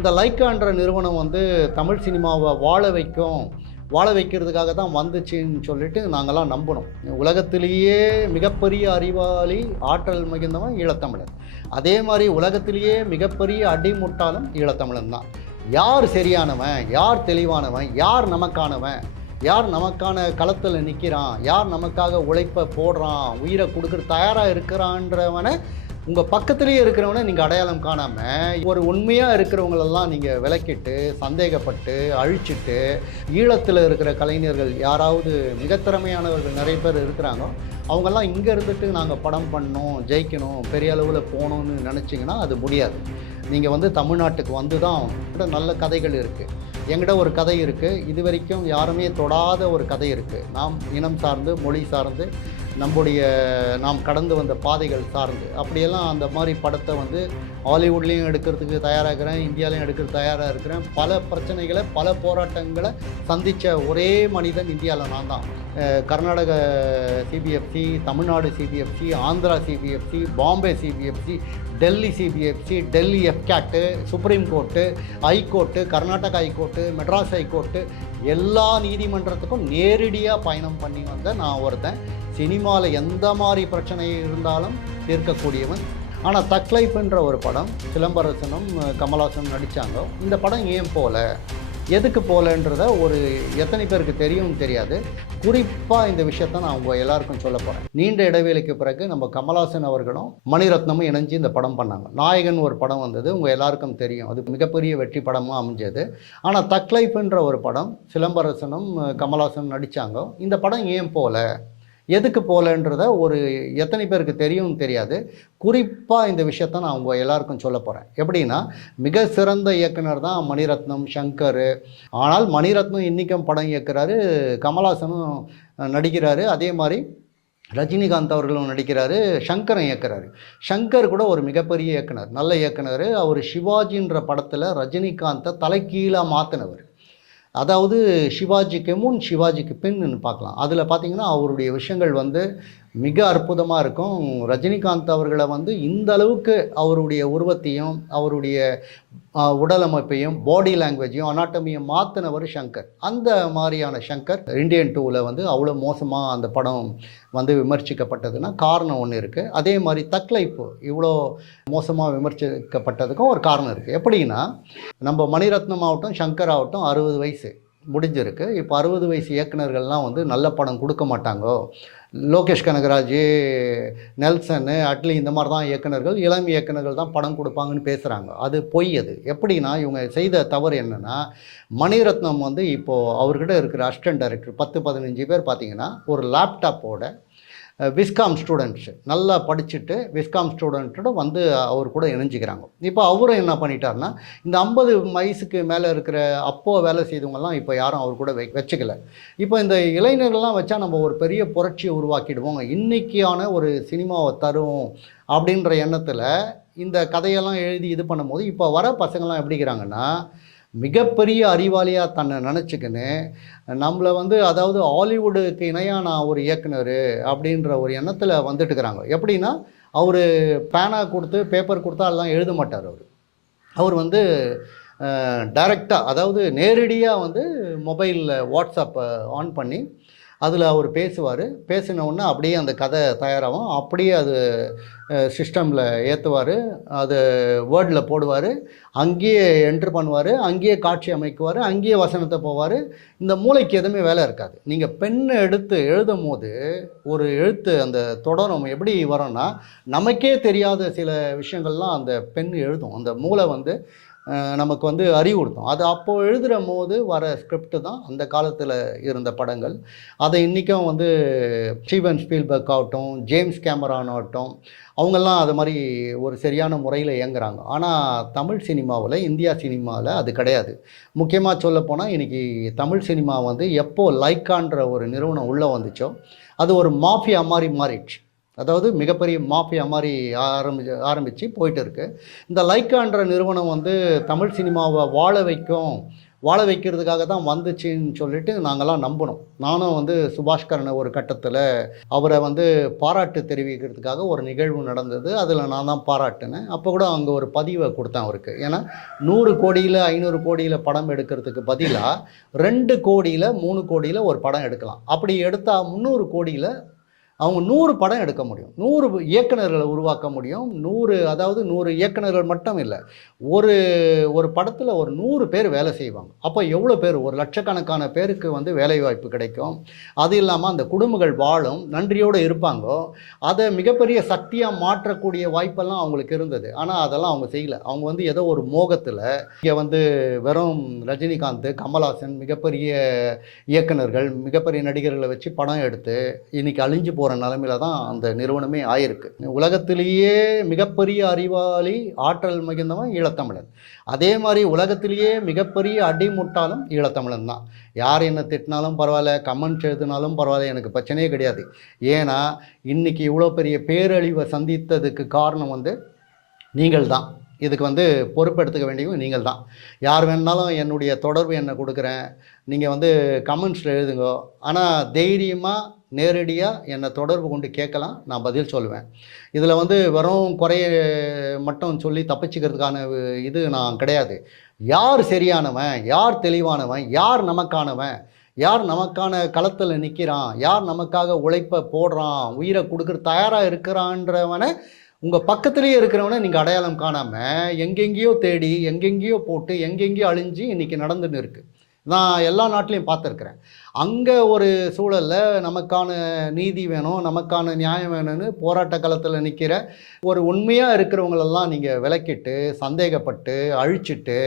இந்த லைக்கான்ற நிறுவனம் வந்து தமிழ் சினிமாவை வாழ வைக்கும் வாழ வைக்கிறதுக்காக தான் வந்துச்சுன்னு சொல்லிட்டு நாங்கள்லாம் நம்பினோம். உலகத்திலேயே மிகப்பெரிய அறிவாளி ஆற்றல் மிகுந்தவன் ஈழத்தமிழன். அதே மாதிரி உலகத்திலேயே மிகப்பெரிய அடிமுட்டாலும் ஈழத்தமிழன் தான். யார் சரியானவன் யார் தெளிவானவன் யார் நமக்கானவன் யார் நமக்கான களத்தில் நிற்கிறான் யார் நமக்காக உழைப்பை போடுறான் உயிரை கொடுக்குற தயாராக இருக்கிறான்றவனை உங்கள் பக்கத்துலேயே இருக்கிறவனை நீங்கள் அடையாளம் காணாமல் ஒரு உண்மையாக இருக்கிறவங்களெல்லாம் நீங்கள் விளக்கிட்டு சந்தேகப்பட்டு அழிச்சிட்டு ஈழத்தில் இருக்கிற கலைஞர்கள் யாராவது மிகத்திறமையானவர்கள் நிறைய பேர் இருக்கிறாங்க அவங்கெல்லாம் இங்கே இருந்துட்டு நாங்கள் படம் பண்ணோம் ஜெயிக்கணும் பெரிய அளவில் போகணும்னு நினச்சிங்கன்னா அது முடியாது. நீங்கள் வந்து தமிழ்நாட்டுக்கு வந்து தான் நல்ல கதைகள் இருக்குது எங்கிட்ட ஒரு கதை இருக்குது இது வரைக்கும் யாருமே தொடாத ஒரு கதை இருக்குது நாம் இனம் சார்ந்து மொழி சார்ந்து நம்முடைய நாம் கடந்து வந்த பாதைகள் சார்ந்து. அப்படியெல்லாம் அந்த மாதிரி படத்தை வந்து ஹாலிவுட்லேயும் எடுக்கிறதுக்கு தயாராக இருக்கிறேன் இந்தியாவிலையும் எடுக்கிறது தயாராக இருக்கிறேன். பல பிரச்சனைகளை பல போராட்டங்களை சந்தித்த ஒரே மனிதன் இந்தியாவில் நான் தான். Karnataka CBFC Tamil Nadu CBFC Andhra CBFC Bombay CBFC Delhi CBFC Delhi FCAT supreme court high court Karnataka high court Madras high court எல்லா நீதிமன்றத்துக்கும் நேரடியாக பயணம் பண்ணி வந்த நான் ஒருத்தன். சினிமாவில் எந்த மாதிரி பிரச்சனை இருந்தாலும் தீர்க்கக்கூடியவன். ஆனால் தக்லைஃப்ன்ற ஒரு படம் சிலம்பரசனும் கமலாசனும் நடித்தாங்க இந்த படம் ஏன் போல? எதுக்கு போகலன்றத ஒரு எத்தனை பேருக்கு தெரியும் தெரியாது. குறிப்பாக இந்த விஷயத்த நான் உங்கள் எல்லாருக்கும் சொல்ல போகிறேன் நீண்ட இடைவேளைக்கு பிறகு நம்ம கமலாசன் அவர்களும் மணிரத்னமும் இணைஞ்சு இந்த படம் பண்ணாங்க. நாயகன் ஒரு படம் வந்தது உங்கள் எல்லாருக்கும் தெரியும். அது மிகப்பெரிய வெற்றி படமாக அமைஞ்சது. ஆனால் தக்லைஃப்ன்ற ஒரு படம் சிலம்பரசனும் கமலாசனும் நடித்தாங்க இந்த படம் ஏன் போல? எதுக்கு போகலன்றத ஒரு எத்தனை பேருக்கு தெரியும் தெரியாது. குறிப்பாக இந்த விஷயத்த நான் உங்கள் எல்லாருக்கும் சொல்ல போகிறேன் எப்படின்னா மிக சிறந்த இயக்குனர் தான் மணிரத்னம் சங்கர். ஆனால் மணிரத்னம் இன்றைக்கும் படம் இயக்குறாரு கமலாசனும் நடிக்கிறாரு. அதே மாதிரி ரஜினிகாந்த் அவர்களும் நடிக்கிறாரு சங்கரன் இயக்குறாரு. சங்கர் கூட ஒரு மிகப்பெரிய இயக்குனர் நல்ல இயக்குனர். அவர் சிவாஜின்ற படத்தில் ரஜினிகாந்தை தலைக்கீழாக மாற்றினவர் அதாவது சிவாஜிக்கு முன் சிவாஜிக்கு பின்னு பார்க்கலாம். அதில் பார்த்தீங்கன்னா அவருடைய விஷயங்கள் வந்து மிக அற்புதமாக இருக்கும். ரஜினிகாந்த் அவர்களை வந்து இந்த அளவுக்கு அவருடைய உருவத்தையும் அவருடைய உடலமைப்பையும் பாடி லாங்குவேஜையும் அனாட்டமியும் மாற்றினவர் சங்கர். அந்த மாதிரியான சங்கர் இண்டியன் டூவில் வந்து அவ்வளோ மோசமாக அந்த படம் வந்து விமர்சிக்கப்பட்டதுன்னா காரணம் ஒன்று இருக்குது அதே மாதிரி தக்லைப்பு இவ்வளோ மோசமாக விமர்சிக்கப்பட்டதுக்கும் ஒரு காரணம் இருக்குது எப்படின்னா நம்ம மணிரத்னம் ஆகட்டும் சங்கர் ஆகட்டும் அறுபது வயசு. முடிஞ்சிருக்கு. இப்போ அறுபது வயசு இயக்குனர்கள்லாம் வந்து நல்ல படம் கொடுக்க மாட்டாங்கோ. லோகேஷ் கனகராஜ் நெல்சனு அட்லி இந்த மாதிரி தான் இயக்குனர்கள் இளம் இயக்குனர்கள் தான் படம் கொடுப்பாங்கன்னு பேசுகிறாங்க அது பொய் அது. எப்படின்னா இவங்க செய்த தவறு என்னென்னா மணிரத்னம் வந்து இப்போது அவர்கிட்ட இருக்கிற அசிஸ்டன்ட் டைரக்டர் பத்து பதினஞ்சு பேர் பார்த்தீங்கன்னா ஒரு லேப்டாப்போட விஸ்காம் ஸ்டூடெண்ட்ஸு நல்லா படிச்சுட்டு விஸ்காம் ஸ்டூடெண்ட்டோட வந்து அவர் கூட இணைஞ்சிக்கிறாங்க. இப்போ அவரும் என்ன பண்ணிட்டாருன்னா இந்த ஐம்பது வயசுக்கு மேலே இருக்கிற அப்போ வேலை செய்தவங்கலாம் இப்போ யாரும் அவர் கூட வை வச்சுக்கல. இப்போ இந்த இளைஞர்கள்லாம் வச்சா நம்ம ஒரு பெரிய புரட்சியை உருவாக்கிடுவோம் இன்னைக்கான ஒரு சினிமாவை தரும் அப்படின்ற எண்ணத்தில் இந்த கதையெல்லாம் எழுதி இது பண்ணும்போது இப்போ வர பசங்கள்லாம் எப்படிக்கிறாங்கன்னா மிகப்பெரிய அறிவாளியாக தன்னை நினச்சிக்கின்னு நம்மளை வந்து அதாவது ஹாலிவுட்டுக்கு இணையாக நான் ஒரு இயக்குனர் அப்படின்ற ஒரு எண்ணத்தில் வந்துட்டுருக்கிறாங்க எப்படின்னா அவர் பேனாக கொடுத்து பேப்பர் கொடுத்தா அதெல்லாம் எழுத மாட்டார் அவர். அவர் வந்து டைரெக்டாக அதாவது நேரடியாக வந்து மொபைலில் வாட்ஸ்அப்பை ஆன் பண்ணி அதில் அவர் பேசுவார். பேசினவுடனே அப்படியே அந்த கதை தயாராகும். அப்படியே அது சிஸ்டமில் ஏற்றுவார் அது வேர்டில் போடுவார். அங்கேயே என்ட்ரு பண்ணுவார். அங்கேயே காட்சி அமைக்குவார். அங்கேயே வசனத்தை போவார். இந்த மூளைக்கு எதுவுமே வேலை இருக்காது. நீங்கள் பெண்ணை எடுத்து எழுதும் போது ஒரு எழுத்து அந்த தொடரும் எப்படி வரும்னா நமக்கே தெரியாத சில விஷயங்கள்லாம் அந்த பெண் எழுதும். அந்த மூளை வந்து நமக்கு வந்து அறிவுறுத்தும் அது அப்போது எழுதுகிற போது வர ஸ்கிரிப்ட் தான் அந்த காலத்தில் இருந்த படங்கள். அதை இன்றைக்கும் வந்து ஸ்டீவன் ஸ்பீல்பர்க் ஆகட்டும் ஜேம்ஸ் கேமரான் ஆகட்டும் அவங்கெல்லாம் அது மாதிரி ஒரு சரியான முறையில் இயங்குறாங்க. ஆனால் தமிழ் சினிமாவில் இந்தியா சினிமாவில் அது கிடையாது. முக்கியமாக சொல்லப்போனால் இன்றைக்கி தமிழ் சினிமா வந்து எப்போது லைக்கான்ற ஒரு நிறுவனம் உள்ளே வந்துச்சோ அது ஒரு மாஃபியா மாதிரி மாறிடுச்சு. அதாவது மிகப்பெரிய மாஃபியா மாதிரி ஆரம்பிச்சு ஆரம்பித்து போயிட்டு இருக்குது இந்த லைக்கான்ற நிறுவனம் வந்து தமிழ் சினிமாவை வாழ வைக்கும் வாழ வைக்கிறதுக்காக தான் வந்துச்சுன்னு சொல்லிட்டு நாங்கள்லாம் நம்பினோம். நானும் வந்து சுபாஷ்கரனை ஒரு கட்டத்தில் அவரை வந்து பாராட்டு தெரிவிக்கிறதுக்காக ஒரு நிகழ்வு நடந்தது. அதில் நான் தான் பாராட்டினேன். அப்போ கூட அங்கே ஒரு பதிவை கொடுத்தேன் அவருக்கு. ஏன்னா நூறு கோடியில் ஐநூறு கோடியில் படம் எடுக்கிறதுக்கு பதிலாக ரெண்டு கோடியில் மூணு கோடியில் ஒரு படம் எடுக்கலாம். அப்படி எடுத்தால் முந்நூறு கோடியில் அவங்க நூறு படம் எடுக்க முடியும். நூறு இயக்குனர்களை உருவாக்க முடியும். நூறு அதாவது நூறு இயக்குனர்கள் மட்டும் இல்லை ஒரு ஒரு படத்தில் ஒரு நூறு பேர் வேலை செய்வாங்க. அப்போ எவ்வளோ பேர்? ஒரு லட்சக்கணக்கான பேருக்கு வந்து வேலைவாய்ப்பு கிடைக்கும். அது இல்லாமல் அந்த குடும்பங்கள் வாழும் நன்றியோடு இருப்பாங்க. அதை மிகப்பெரிய சக்தியாக மாற்றக்கூடிய வாய்ப்பெல்லாம் அவங்களுக்கு இருந்தது. ஆனால் அதெல்லாம் அவங்க செய்யலை. அவங்க வந்து ஏதோ ஒரு மோகத்தில் இங்கே வந்து வெறும் ரஜினிகாந்த் கமல்ஹாசன் மிகப்பெரிய இயக்குனர்கள் மிகப்பெரிய நடிகர்களை வச்சு படம் எடுத்து இன்னைக்கு அழிஞ்சு போகிற நிலமையில தான் அந்த நிறுவனமே ஆயிருக்கு. உலகத்திலேயே மிகப்பெரிய அறிவாளி ஆற்றல் மிகுந்தவன் ஈழத்தமிழன். அதே மாதிரி உலகத்திலேயே மிகப்பெரிய அடிமுட்டாலும் ஈழத்தமிழன் தான். யார் என்ன திட்டினாலும் பரவாயில்ல கமெண்ட்ஸ் எழுதினாலும் பரவாயில்ல எனக்கு பிரச்சனையே கிடையாது. ஏன்னா இன்றைக்கி இவ்வளோ பெரிய பேரழிவை சந்தித்ததுக்கு காரணம் வந்து நீங்கள் தான். இதுக்கு வந்து பொறுப்பெடுத்துக்க வேண்டியவங்க நீங்கள் தான். யார் வேணாலும் என்னுடைய தொடர்பு என்ன கொடுக்குறேன். நீங்கள் வந்து கமெண்ட்ஸில் எழுதுங்க. ஆனால் தைரியமாக நேரடியாக என்னை தொடர்பு கொண்டு கேட்கலாம் நான் பதில் சொல்லுவேன். இதில் வந்து வெறும் குறைய மட்டும் சொல்லி தப்பிச்சுக்கிறதுக்கான இது நான் கிடையாது. யார் சரியானவன் யார் தெளிவானவன் யார் நமக்கானவன் யார் நமக்கான களத்தில் நிற்கிறான் யார் நமக்காக உழைப்பை போடுறான் உயிரை கொடுக்குற தயாராக இருக்கிறான்றவனை உங்கள் பக்கத்துலேயே இருக்கிறவனை நீங்கள் அடையாளம் காணாமல் எங்கெங்கேயோ தேடி எங்கெங்கேயோ போட்டு எங்கெங்கேயோ அழிஞ்சு இன்றைக்கி நடந்துன்னு இருக்குது நான் எல்லா நாட்டிலையும் பார்த்துருக்குறேன். அங்கே ஒரு சூழலில் நமக்கான நீதி வேணும் நமக்கான நியாயம் வேணும்னு போராட்ட காலத்தில் நிற்கிற ஒரு உண்மையாக இருக்கிறவங்களெல்லாம் நீங்கள் விளக்கிட்டு சந்தேகப்பட்டு அழிச்சிட்டு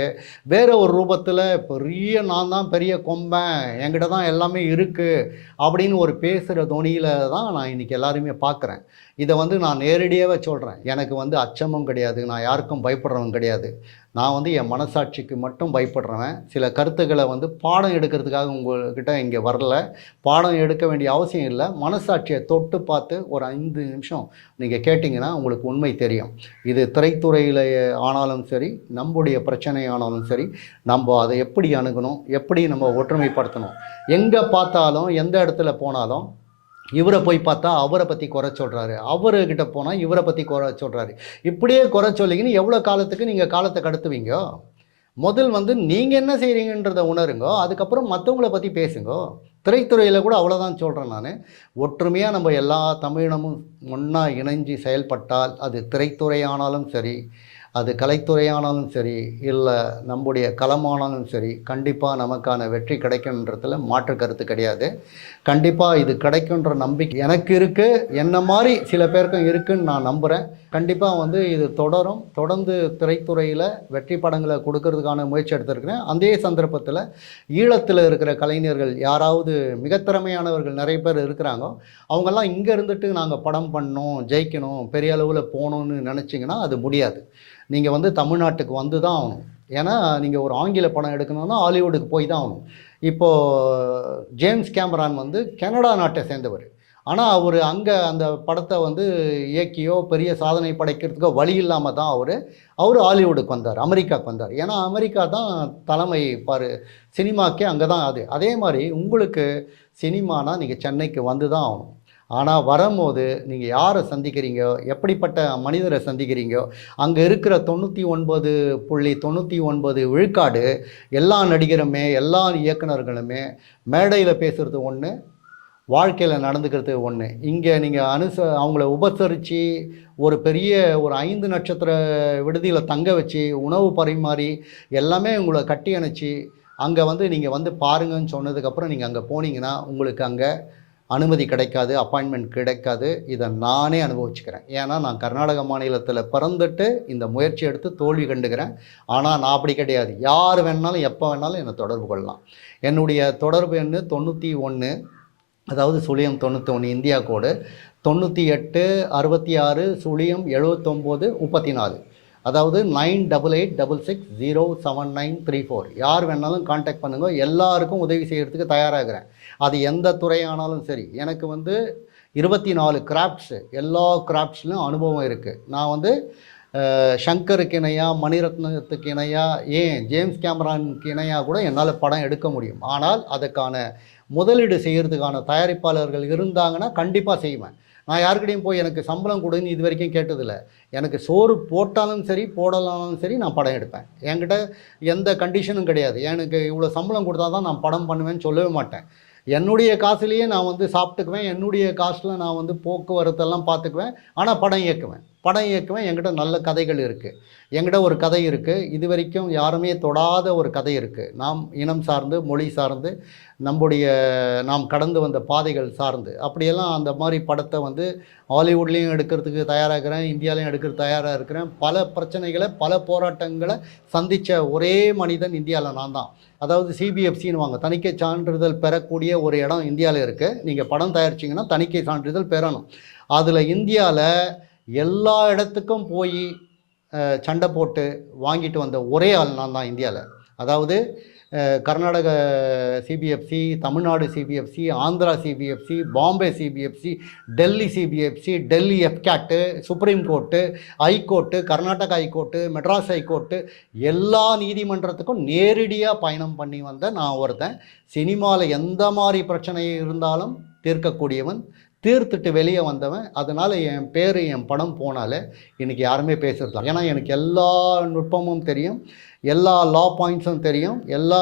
வேறு ஒரு ரூபத்தில் பெரிய நான் தான் பெரிய கொம்பன் என்கிட்ட தான் எல்லாமே இருக்குது அப்படின்னு ஒரு பேசுகிற துணியில் தான் நான் இன்றைக்கி எல்லாருமே பார்க்குறேன் இதை வந்து நான் நேரடியாகவே சொல்கிறேன் எனக்கு வந்து அச்சமும் கிடையாது நான் யாருக்கும் பயப்படுறவன் கிடையாது. நான் வந்து என் மனசாட்சிக்கு மட்டும் பயப்படுறவன். சில கருத்துக்களை வந்து பாடம் எடுக்கிறதுக்காக உங்கள்கிட்ட இங்கே வரல. பாடம் எடுக்க வேண்டிய அவசியம் இல்லை. மனசாட்சியை தொட்டு பார்த்து ஒரு ஐந்து நிமிஷம் நீங்கள் கேட்டிங்கன்னா உங்களுக்கு உண்மை தெரியும். இது திரைத்துறையில் ஆனாலும் சரி நம்முடைய பிரச்சனை ஆனாலும் சரி நம்ம அதை எப்படி அணுகணும்? எப்படி நம்ம ஒற்றுமைப்படுத்தணும்? எங்கே பார்த்தாலும் எந்த இடத்துல போனாலும் இவரை போய் பார்த்தா அவரை பற்றி குறை சொல்கிறாரு அவர்கிட்ட போனால் இவரை பற்றி குறை சொல்கிறாரு இப்படியே குறை சொல்லிங்கன்னு எவ்வளோ காலத்துக்கு நீங்கள் காலத்தை கடத்துவீங்க? முதல் வந்து நீங்கள் என்ன செய்கிறீங்கன்றதை உணருங்கோ அதுக்கப்புறம் மற்றவங்கள பற்றி பேசுங்க. திரைத்துறையில் கூட அவ்வளோதான் சொல்கிறேன் நான். ஒற்றுமையாக நம்ம எல்லா தமிழினமும் ஒன்றா இணைஞ்சு செயல்பட்டால் அது திரைத்துறையானாலும் சரி அது கலைத்துறையானாலும் சரி இல்லை நம்முடைய களமானாலும் சரி கண்டிப்பாக நமக்கான வெற்றி கிடைக்குன்றதுல மாற்று கருத்து கிடையாது. கண்டிப்பாக இது கிடைக்குன்ற நம்பிக்கை எனக்கு இருக்குது என்ன மாதிரி சில பேருக்கும் இருக்குன்னு நான் நம்புகிறேன் கண்டிப்பாக வந்து இது தொடரும். தொடர்ந்து திரைத்துறையில் வெற்றி படங்களை கொடுக்கறதுக்கான முயற்சி எடுத்திருக்கிறேன். அதே சந்தர்ப்பத்தில் ஈழத்தில் இருக்கிற கலைஞர்கள் யாராவது மிகத்திறமையானவர்கள் நிறைய பேர் இருக்கிறாங்க. அவங்கெல்லாம் இங்கே இருந்துட்டு நாங்கள் படம் பண்ணணும் ஜெயிக்கணும் பெரிய அளவில் போகணுன்னு நினச்சிங்கன்னா அது முடியாது. நீங்கள் வந்து தமிழ்நாட்டுக்கு வந்து தான் ஆகணும். ஏன்னா நீங்கள் ஒரு ஆங்கில படம் எடுக்கணும்னா ஹாலிவுட்டுக்கு போய் தான் ஆகணும். இப்போது ஜேம்ஸ் கேமரான் வந்து கனடா நாட்டை சேர்ந்தவர். ஆனால் அவர் அங்கே அந்த படத்தை வந்து இயக்கியோ பெரிய சாதனை படைக்கிறதுக்கோ வழி இல்லாமல் தான் அவர் அவர் ஹாலிவுட்டுக்கு வந்தார் அமெரிக்காவுக்கு வந்தார். ஏன்னா அமெரிக்கா தான் தலைமை பாரு சினிமாக்கே அங்கே தான் அது. அதே மாதிரி உங்களுக்கு சினிமானா நீங்கள் சென்னைக்கு வந்து தான் ஆகணும். ஆனால் வரும்போது நீங்கள் யாரை சந்திக்கிறீங்க எப்படிப்பட்ட மனிதரை சந்திக்கிறீங்க அங்கே இருக்கிற தொண்ணூற்றி ஒன்பது புள்ளி தொண்ணூற்றி ஒன்பது விழுக்காடு எல்லா நடிகருமே எல்லா இயக்குனர்களுமே மேடையில் பேசுகிறது ஒன்று வாழ்க்கையில் நடந்துக்கிறது ஒன்று இங்கே நீங்கள் அனுச அவங்கள உபசரித்து ஒரு பெரிய ஒரு ஐந்து நட்சத்திர விடுதியில் தங்க வச்சு உணவு பரிமாறி எல்லாமே உங்களை கட்டி அணைச்சி அங்கே வந்து நீங்கள் வந்து பாருங்கன்னு சொன்னதுக்கப்புறம் நீங்கள் அங்கே போனீங்கன்னா உங்களுக்கு அங்கே அனுமதி கிடைக்காது அப்பாயின்மெண்ட் கிடைக்காது. இதை நானே அனுபவிச்சுக்கிறேன். ஏன்னா நான் கர்நாடக மாநிலத்தில் பிறந்துட்டு இந்த முயற்சி எடுத்து தோல்வி கண்டுக்கிறேன். ஆனால் நான் அப்படி கிடையாது. யார் வேணாலும் எப்போ வேணாலும் என்னை தொடர்பு கொள்ளலாம். என்னுடைய தொடர்பு எண்ணு தொண்ணூற்றி ஒன்று அதாவது சுழியம் தொண்ணூற்றி ஒன்று இந்தியா கோடு. தொண்ணூற்றி எட்டு அறுபத்தி ஆறு சுழியம் எழுபத்தொம்போது முப்பத்தி நாலு அதாவது nine double eight double six zero seven nine three four. யார் வேணாலும் காண்டாக்ட் பண்ணுங்கள் எல்லாருக்கும் உதவி செய்கிறதுக்கு தயாராகிறேன் அது எந்த துறையானாலும் சரி எனக்கு வந்து இருபத்தி நாலு கிராஃப்ட்ஸு எல்லா கிராஃப்ட்ஸ்லையும் அனுபவம் இருக்குது நான் வந்து ஷங்கருக்கு சங்கருக்கு இணையாக மணிரத்னத்துக்கு இணையாக ஏன் ஜேம்ஸ் கேமரானுக்கு இணையாக கூட என்னால் படம் எடுக்க முடியும். ஆனால் அதுக்கான முதலீடு செய்கிறதுக்கான தயாரிப்பாளர்கள் இருந்தாங்கன்னா கண்டிப்பாக செய்வேன். நான் யாருக்கிட்டையும் போய் எனக்கு சம்பளம் கொடுன்னு இது வரைக்கும் கேட்டதில்லை. எனக்கு சோறு போட்டாலும் சரி போடலாலும் சரி நான் படம் எடுப்பேன். என்கிட்ட எந்த கண்டிஷனும் கிடையாது. எனக்கு இவ்வளோ சம்பளம் கொடுத்தா தான் நான் படம் பண்ணுவேன்னு சொல்லவே மாட்டேன். என்னுடைய காசுலேயே நான் வந்து சாப்பிட்டுக்குவேன் என்னுடைய காசில் நான் வந்து போக்குவரத்தெல்லாம் பார்த்துக்குவேன் ஆனால் படம் இயக்குவேன். படம் இயக்குவேன் என்கிட்ட நல்ல கதைகள் இருக்குது என்கிட்ட ஒரு கதை இருக்குது இது வரைக்கும் யாருமே தொடாத ஒரு கதை இருக்குது நாம் இனம் சார்ந்து மொழி சார்ந்து நம்முடைய நாம் கடந்து வந்த பாதைகள் சார்ந்து. அப்படியெல்லாம் அந்த மாதிரி படத்தை வந்து ஹாலிவுட்லேயும் எடுக்கிறதுக்கு தயாராக இருக்கிறேன் இந்தியாலையும் எடுக்கிறது தயாராக இருக்கிறேன். பல பிரச்சனைகளை பல போராட்டங்களை சந்தித்த ஒரே மனிதன் இந்தியாவில் நான் தான். அதாவது சிபிஎஃப்சின்னு வாங்க. தணிக்கை சான்றிதழ் பெறக்கூடிய ஒரு இடம் இந்தியாவில் இருக்குது நீங்கள் படம் தயாரிச்சிங்கன்னா தணிக்கை சான்றிதழ் பெறணும். அதில் இந்தியாவில் எல்லா இடத்துக்கும் போய் சண்டை போட்டு வாங்கிட்டு வந்த ஒரே ஆள் நான் தான் இந்தியாவில் அதாவது Karnataka CBFC Tamil Nadu CBFC Andhra CBFC Bombay CBFC Delhi CBFC Delhi FCAT supreme court high court Karnataka high court Madras high court எல்லா நீதிமன்றத்துக்கும் நேரடியாக பயணம் பண்ணி வந்த நான் ஒருத்தன். சினிமாவில் எந்த மாதிரி பிரச்சனை இருந்தாலும் தீர்க்கக்கூடியவன். தீர்த்துட்டு வெளியே வந்தவன் அதனால் என் பேர் என் படம் போனாலே இன்றைக்கி யாருமே பேசுறதில்ல. ஏன்னா எனக்கு எல்லா நுட்பமும் தெரியும் எல்லா லா பாயிண்ட்ஸும் தெரியும் எல்லா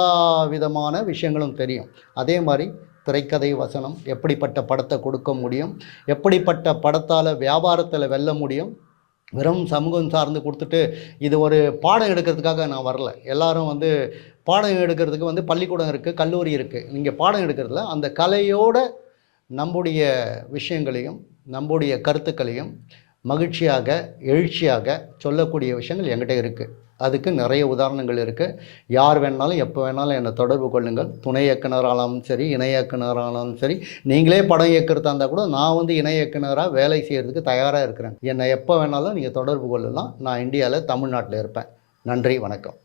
விதமான விஷயங்களும் தெரியும். அதே மாதிரி திரைக்கதை வசனம் எப்படிப்பட்ட படத்தை கொடுக்க முடியும் எப்படிப்பட்ட படத்தால் வியாபாரத்தில் வெல்ல முடியும் வெறும் சமூகம் சார்ந்து கொடுத்துட்டு இது ஒரு பாடம் எடுக்கிறதுக்காக நான் வரல. எல்லாரும் வந்து பாடம் எடுக்கிறதுக்கு வந்து பள்ளிக்கூடம் இருக்குது கல்லூரி இருக்குது நீங்கள் பாடம் எடுக்கிறதுல அந்த கலையோட நம்முடைய விஷயங்களையும் நம்முடைய கருத்துக்களையும் மகிழ்ச்சியாக எழுச்சியாக சொல்லக்கூடிய விஷயங்கள் என்கிட்ட இருக்குது அதுக்கு நிறைய உதாரணங்கள் இருக்குது யார் வேணாலும் எப்போ வேணாலும் என்னை தொடர்பு கொள்ளுங்கள். துணை இயக்குனரானாலும் சரி இணை இயக்குனரானாலும் சரி நீங்களே படம் இயக்கிறதா இருந்தால் கூட நான் வந்து இணை இயக்குனராக வேலை செய்கிறதுக்கு தயாராக இருக்கிறேன். என்னை எப்போ வேணாலும் நீங்கள் தொடர்பு கொள்ளலாம். நான் இந்தியாவில் தமிழ்நாட்டில் இருப்பேன். நன்றி வணக்கம்.